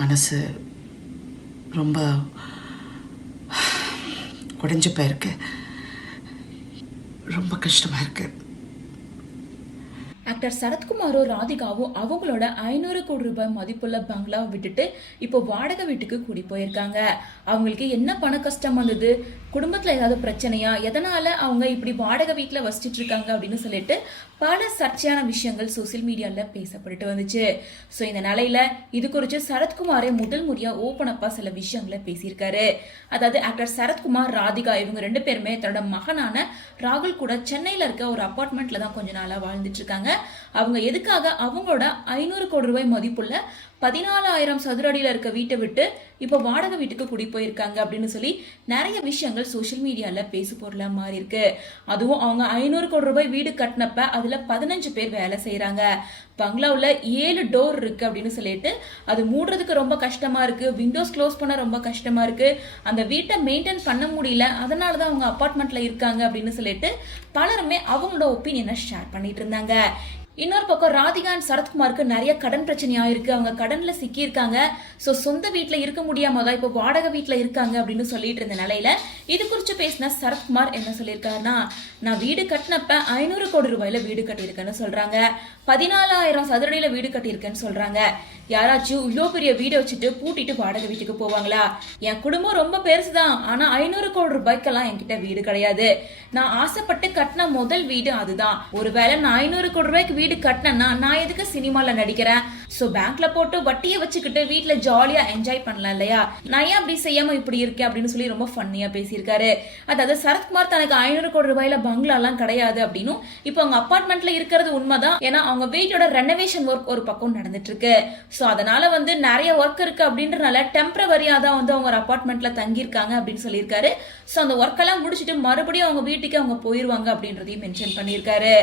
மனசு ரொம்ப உடைஞ்சு போயிருக்கு. ரொம்ப கஷ்டமாக இருக்குது. ஆக்டர் சரத்குமாரும் ராதிகாவும் அவங்களோட 500 கோடி ரூபாய் மதிப்புள்ள பங்களாவை விட்டுட்டு இப்போ வாடகை வீட்டுக்கு கூடி போயிருக்காங்க. அவங்களுக்கு என்ன பண கஷ்டம் வந்தது, குடும்பத்துல ஏதாவது பிரச்சனையா, எதனால அவங்க இப்படி வாடகை வீட்டுல வசிச்சுட்டு இருக்காங்க அப்படின்னு சொல்லிட்டு பல சர்ச்சையான விஷயங்கள் சோசியல் மீடியால பேசப்பட்டு வந்துச்சு. ஸோ இந்த நிலையில இது குறித்து சரத்குமாரே முதல் முறையா ஓப்பன் அப்பா சில விஷயங்களை பேசியிருக்காரு. அதாவது ஆக்டர் சரத்குமார், ராதிகா இவங்க 2 பேருமே தன்னோட மகனான ராகுல் கூட சென்னையில இருக்க ஒரு அபார்ட்மெண்ட்ல தான் கொஞ்ச நாளா வாழ்ந்துட்டு இருக்காங்க. அவங்க எதுக்காக அவங்களோட 500 கோடி ரூபாய் மதிப்புள்ள 14,000 சதுர அடியில இருக்க வீட்டை விட்டு இப்போ வாடகை வீட்டுக்கு குடி போயிருக்காங்க அப்படின்னு சொல்லி நிறைய விஷயங்கள் சோசியல் மீடியால பேசு பொருளா மாறி இருக்கு. அதுவும் அவங்க 500 கோடி ரூபாய் வீடு கட்டினப்ப அதுல 15 பேர் வேலை செய்யறாங்க. பங்களாவுல 7 டோர் இருக்கு அப்படின்னு சொல்லிட்டு அது மூடுறதுக்கு ரொம்ப கஷ்டமா இருக்கு, விண்டோஸ் க்ளோஸ் பண்ண ரொம்ப கஷ்டமா இருக்கு, அந்த வீட்டை மெயின்டைன் பண்ண முடியல, அதனாலதான் அவங்க அபார்ட்மெண்ட்ல இருக்காங்க அப்படின்னு சொல்லிட்டு பலருமே அவங்களோட ஒப்பீனியனை ஷேர் பண்ணிட்டு இருந்தாங்க. இன்னொரு பக்கம் ராதிகா அண்ட் சரத்குமாருக்கு நிறைய கடன் பிரச்சனையா இருக்கு, அவங்க கடன்ல சிக்கி இருக்காங்க. ஸோ சொந்த வீட்டுல இருக்க முடியாம தான் இப்போ வாடகை வீட்டுல இருக்காங்க அப்படின்னு சொல்லிட்டு இருந்த நிலையில இது குறித்து பேசின சரத்குமார் என்ன சொல்லியிருக்காருன்னா, நான் வீடு கட்டினப்ப 500 கோடி ரூபாயில வீடு கட்டியிருக்கேன்னு சொல்றாங்க, 14,000 சதுரடியில வீடு கட்டியிருக்கேன்னு சொல்றாங்க. யாராச்சும் இவ்வளோ பெரிய வீடை வச்சுட்டு பூட்டிட்டு வாடகை வீட்டுக்கு போவாங்களா? என் குடும்பம் ரொம்ப பெருசுதான், ஆனா 500 கோடி ரூபாய்க்கெல்லாம் என்கிட்ட வீடு கிடையாது. நான் ஆசைப்பட்டு கட்டின முதல் வீடு அதுதான். ஒருவேளை நான் 500 கோடி ரூபாய்க்கு வீடு கட்டினேன்னா நான் எதுக்கு சினிமால நடிக்கிறேன்? ஸோ பேங்க்ல போட்டு வட்டியை வச்சுக்கிட்டு வீட்டுல ஜாலியா என்ஜாய் பண்ணலாம் இல்லையா? நான் ஏன் அப்படி செய்யாம இப்படி இருக்கேன் அப்படின்னு சொல்லி ரொம்ப ஃபன்னியா பேசியிருக்காரு. அதாவது சரத்குமார் தனக்கு 500 கோடி ரூபாயில பங்களா எல்லாம் கிடையாது அப்படின்னும், இப்போ அவங்க அபார்ட்மெண்ட்ல இருக்கிறது உண்மைதான், ஏன்னா அவங்க வீட்டோட ரெனோவேஷன் ஒர்க் ஒரு பக்கம் நடந்துட்டு இருக்கு. ஸோ அதனால நிறைய ஒர்க் இருக்கு அப்படின்றனால டெம்பரவரியா தான் அவங்க ஒரு அபார்ட்மெண்ட்ல தங்கியிருக்காங்க அப்படின்னு சொல்லியிருக்காரு. ஸோ அந்த ஒர்க் எல்லாம் முடிச்சுட்டு மறுபடியும் அவங்க வீட்டுக்கு அவங்க போயிருவாங்க அப்படின்றதையும் மென்ஷன் பண்ணியிருக்காரு.